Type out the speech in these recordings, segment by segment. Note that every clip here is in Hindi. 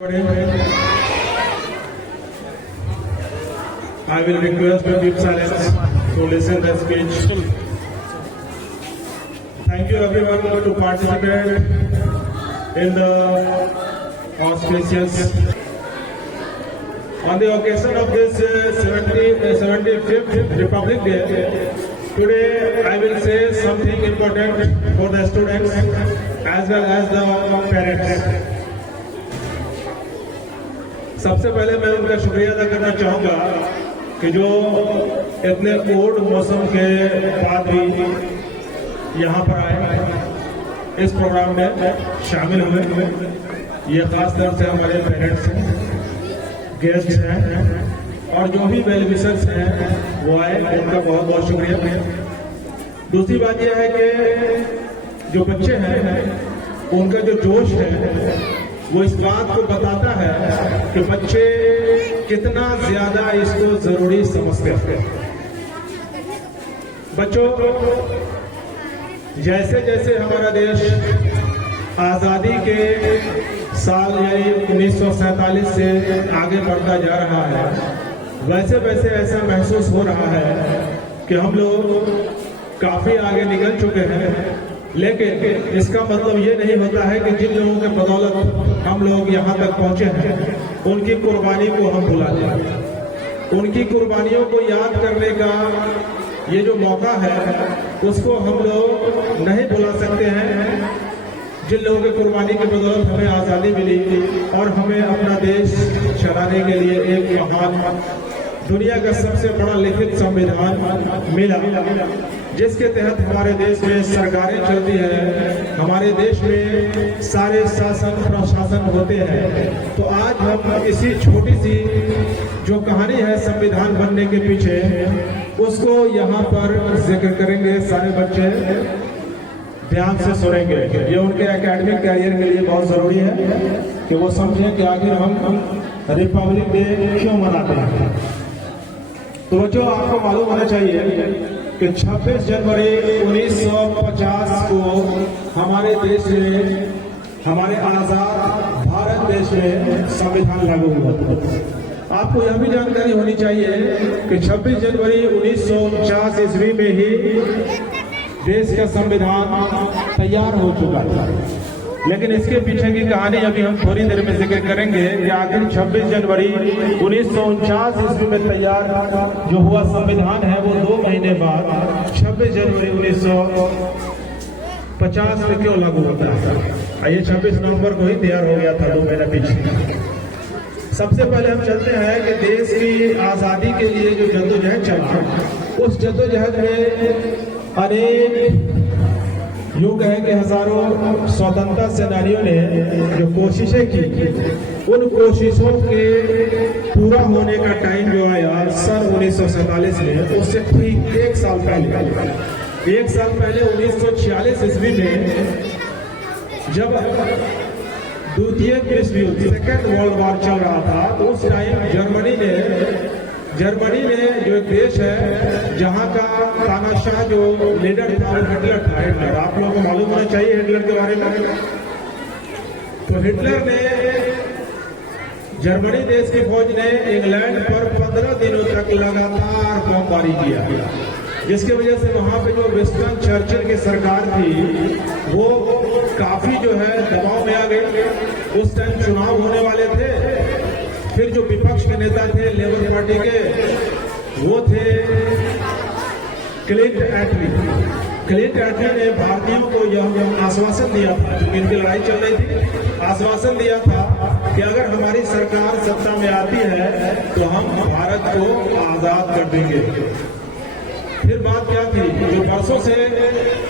I will request to keep silence to listen the speech. Thank you everyone to participate in the auspicious. On the occasion of this 75th Republic Day, today I will say something important for the students as well as the parents. सबसे पहले मैं उनका शुक्रिया अदा करना चाहूँगा कि जो इतने कोल्ड मौसम के बाद भी यहाँ पर आए, इस प्रोग्राम में शामिल हुए। ये खास तौर से हमारे पेरेंट्स हैं, गेस्ट हैं और जो भी वेल विशर्स हैं वो आए, उनका बहुत बहुत शुक्रिया। दूसरी बात यह है कि जो बच्चे हैं उनका जो जोश है वो इस बात को बताता है कि बच्चे कितना ज्यादा इसको जरूरी समझते हैं। बच्चों, जैसे जैसे हमारा देश आजादी के साल यानी 1947 से आगे बढ़ता जा रहा है, वैसे वैसे ऐसा महसूस हो रहा है कि हम लोग काफी आगे निकल चुके हैं। लेकिन इसका मतलब ये नहीं होता है कि जिन लोगों के बदौलत हम लोग यहाँ तक पहुँचे हैं उनकी कुर्बानी को हम भुला दें। उनकी कुर्बानियों को याद करने का ये जो मौका है उसको हम लोग नहीं भुला सकते हैं। जिन लोगों की कुर्बानी की बदौलत हमें आज़ादी मिली और हमें अपना देश चलाने के लिए एक महान दुनिया का सबसे बड़ा लिखित संविधान मिला, जिसके तहत हमारे देश में सरकारें चलती है, हमारे देश में सारे शासन प्रशासन होते हैं। तो आज हम इसी छोटी सी जो कहानी है संविधान बनने के पीछे, उसको यहाँ पर जिक्र करेंगे। सारे बच्चे ध्यान से सुनेंगे। ये उनके एकेडमिक कैरियर के लिए बहुत जरूरी है कि वो समझें कि आखिर हम रिपब्लिक डे क्यों मनाते हैं। तो बच्चों, आपको मालूम होना चाहिए कि 26 जनवरी 1950 को हमारे देश में, हमारे आजाद भारत देश में संविधान लागू हुआ था। आपको यह भी जानकारी होनी चाहिए कि 26 जनवरी 1949 ईस्वी में ही देश का संविधान तैयार हो चुका था। लेकिन इसके पीछे की कहानी अभी हम थोड़ी देर में जिक्र करेंगे कि आखिर 26 जनवरी 1949 ईस्वी में तैयार जो हुआ संविधान है वो 2 महीने बाद 26 जनवरी 1950 में क्यों लागू होता है। ये 26 नवंबर को ही तैयार हो गया था, 2 महीना पीछे। सबसे पहले हम चलते हैं कि देश की आजादी के लिए जो जद्दोजहद चला, उस जद्दोजहद में अनेक यूं कहें कि हजारों स्वतंत्रता सेनानियों ने जो कोशिशें की, उन कोशिशों के पूरा होने का टाइम जो आया सन 1947 में, उससे ठीक 1 साल पहले 1946 ईस्वी में जब द्वितीय विश्व युद्ध सेकेंड वर्ल्ड वॉर चल रहा था, तो उस टाइम जर्मनी ने जो एक देश है जहां का तानाशाह जो लीडर था वो हिटलर था। आप लोगों को मालूम होना चाहिए हिटलर के बारे में। तो हिटलर ने, जर्मनी देश की फौज ने इंग्लैंड पर 15 दिनों तक लगातार बमबारी किया, जिसकी वजह से वहां पे जो विंस्टन चर्चिल की सरकार थी वो काफी जो है दबाव में आ गई। उस टाइम चुनाव होने वाले थे। फिर जो विपक्ष के नेता थे लेबर पार्टी के, वो थे क्लिंट एटली ने भारतीयों को यह आश्वासन दिया था, क्योंकि इनकी लड़ाई चल रही थी, आश्वासन दिया था कि अगर हमारी सरकार सत्ता में आती है तो हम भारत को आजाद कर देंगे। फिर बात क्या थी, जो बरसों से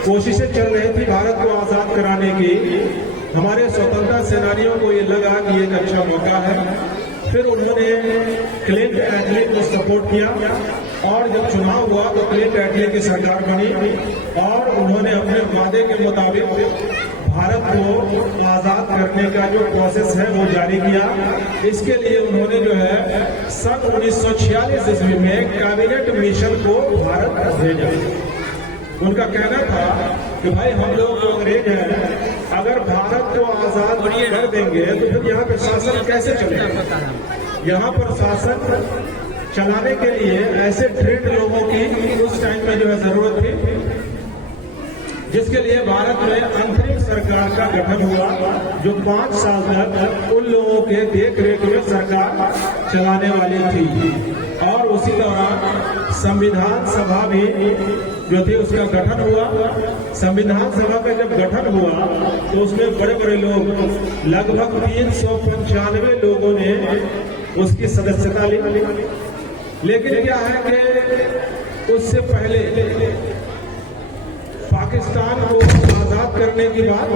कोशिशें चल रही थी भारत को आजाद कराने की, हमारे स्वतंत्रता सेनानियों को ये लगा कि एक अच्छा मौका है। फिर उन्होंने क्लिंट एटली को सपोर्ट किया और जब चुनाव हुआ तो क्लिंट एटली की सरकार बनी और उन्होंने अपने वादे के मुताबिक भारत को आजाद करने का जो प्रोसेस है वो जारी किया। इसके लिए उन्होंने जो है सन 1946 ईस्वी में कैबिनेट मिशन को भारत भेजा। उनका कहना था कि भाई हम लोग अंग्रेज हैं, अगर भारत को आजाद कर देंगे तो फिर यहाँ पे शासन कैसे चलेगा? यहाँ पर शासन चलाने के लिए ऐसे ट्रेंड लोगों की उस टाइम में जो है जरूरत थी, जिसके लिए भारत में अंतरिम सरकार का गठन हुआ, जो 5 साल तक उन लोगों के देख रेख में सरकार चलाने वाली थी। और उसी दौरान संविधान सभा भी जो थी उसका गठन हुआ। संविधान सभा का जब गठन हुआ तो उसमें बड़े बड़े लोग, लगभग 395 लोगों ने उसकी सदस्यता ली। लेकिन क्या है कि उससे पहले पाकिस्तान को आजाद करने की बात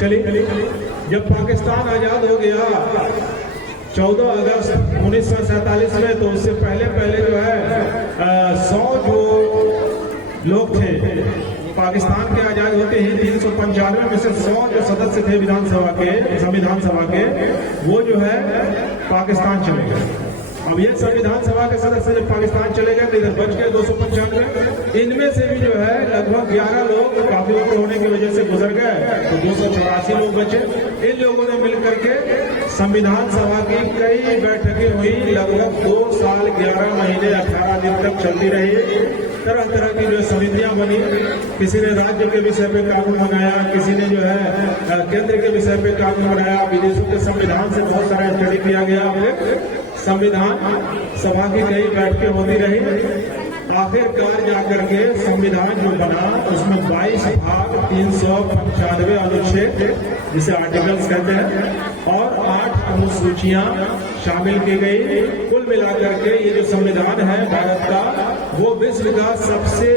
चली। जब पाकिस्तान आजाद हो गया 14 अगस्त 1947 में, तो उससे पहले जो है 100 जो लोग थे पाकिस्तान के आजाद होते ही 395 में से 100 जो सदस्य थे विधानसभा के, संविधान सभा के, वो जो है पाकिस्तान चले गए। अब ये संविधान सभा के सदस्य जब पाकिस्तान चले गए तो इधर बच गए 295। इनमें से भी जो है लगभग 11 लोग काफी उम्र होने की वजह से गुजर गए, तो 284 लोग बचे। इन लोगों ने मिलकर के संविधान सभा की कई बैठकें हुई, लगभग 2 साल 11 महीने 18 दिन तक चलती रही। तरह तरह की जो समितियां बनी, किसी ने राज्य के विषय पे कानून बनाया, किसी ने जो है केंद्र के विषय पे कानून बनाया, विदेशों के संविधान से बहुत सारा स्टडी किया गया। संविधान सभा की कई बैठकें होती रही। आखिरकार जाकर के संविधान जो बना उसमें 22 भाग 395 अनुच्छेद जिसे आर्टिकल्स कहते हैं और 8 अनुसूचियां शामिल की गई। कुल मिलाकर के ये जो संविधान है भारत का, वो विश्व का सबसे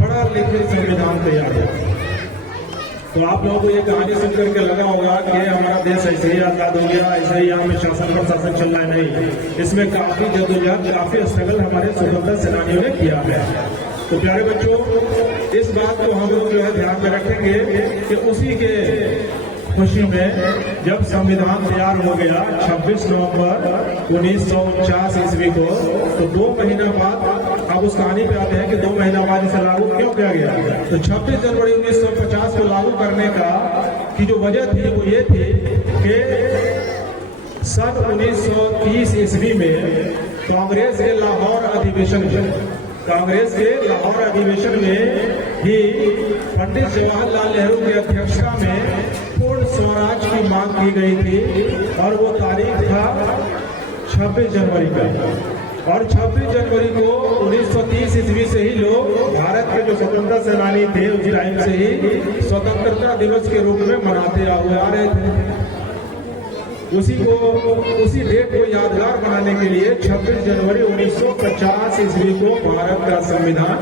बड़ा लिखित संविधान तैयार है। तो आप लोगों को ये कहानी सुनकर के लगा होगा कि हमारा देश ऐसे ही आजाद हो गया, ऐसे ही यहाँ पे शासन पर शासन चल रहा है। नहीं, इसमें काफी जद्दोजहद, काफी स्ट्रगल हमारे स्वतंत्रता सेनानियों ने किया है। तो प्यारे बच्चों, इस बात को हम लोग जो है ध्यान में रखेंगे कि उसी के खुशी में जब संविधान तैयार हो गया 26 नवंबर 1949 ईस्वी को, तो 2 महीना बाद, अब उस कहानी पे आते हैं कि 2 महीना बाद इसे लागू क्यों किया गया। तो 26 जनवरी 1950 को लागू करने का की जो वजह थी वो ये थी कि सन 1930 ईस्वी में कांग्रेस के लाहौर अधिवेशन में ही पंडित जवाहरलाल नेहरू की अध्यक्षता में पूर्ण स्वराज की मांग की गई थी और वो तारीख था 26 जनवरी का। और 26 जनवरी को 1930 ईस्वी से ही लोग भारत के जो स्वतंत्रता सेनानी थे उस टाइम से ही स्वतंत्रता दिवस के रूप में मनाते आ रहे थे। उसी डेट को यादगार बनाने के लिए 26 जनवरी 1950 ईस्वी को भारत का संविधान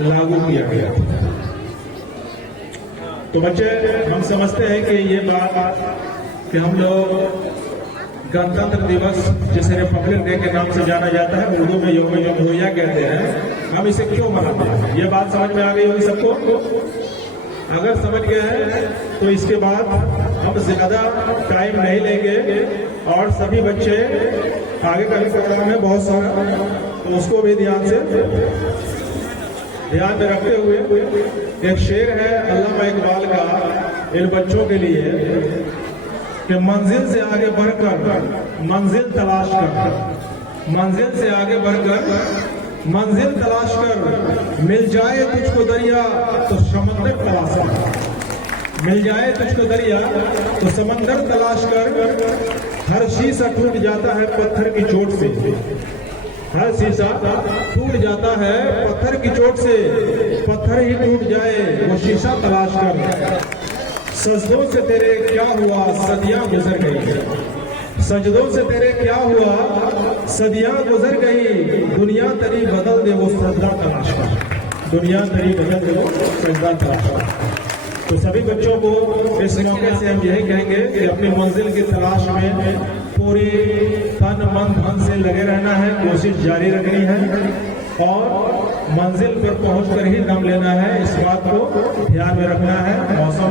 लागू किया गया। तो बच्चे, हम समझते हैं कि ये बात कि हम लोग गणतंत्र दिवस जिसे रिपब्लिक डे के नाम से जाना जाता है, उर्दू में यौम जमहूरिया कहते हैं, हम इसे क्यों मनाते हैं, ये बात समझ में आ गई होगी सबको। अगर समझ गए हैं तो इसके बाद हम ज्यादा टाइम नहीं लेंगे और सभी बच्चे आगे का भी प्रोग्राम है बहुत सारा, तो उसको भी ध्यान में रखते हुए एक शेर है अल्लामा इकबाल का इन बच्चों के लिए कि मंजिल से आगे बढ़कर मंजिल तलाश कर, मंजिल से आगे बढ़कर मंजिल तलाश कर, मिल जाए तुझको दरिया तो समंदर तलाश कर, मिल जाए तुझको दरिया तो समंदर तलाश कर। हर शीशा टूट जाता है पत्थर की चोट से, हर शीशा टूट जाता है पत्थर की चोट से, पत्थर ही टूट जाए वो शीशा तलाश कर। सजदों से तेरे क्या हुआ सदियां गुजर गई, सजदों से तेरे क्या हुआ सदियां गुजर गई, दुनिया तेरी बदल दे वो सजदा तलाश कर, दुनिया तेरी बदल दे वो सजदा तलाश कर। तो सभी बच्चों को इस मौके से हम यही कहेंगे कि अपनी मंजिल की तलाश में पूरी तन मन धन से लगे रहना है, कोशिश जारी रखनी है और मंजिल पर पहुंचकर ही दम लेना है। इस बात को ध्यान में रखना है। मौसम